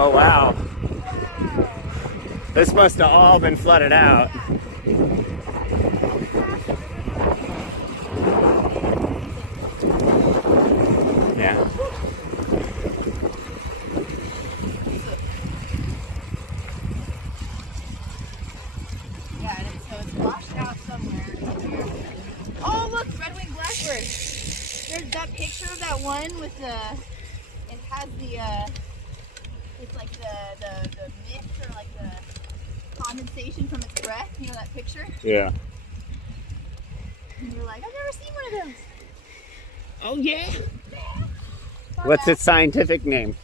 Oh wow. This must have all been flooded out. Yeah. Yeah, so it's washed out somewhere. Oh look, red-winged blackbird. There's that picture of that one with the, it has the, it's like the mist or like the condensation from its breath. You know that picture? Yeah. And you're like, I've never seen one of those. Oh yeah? What's its scientific name?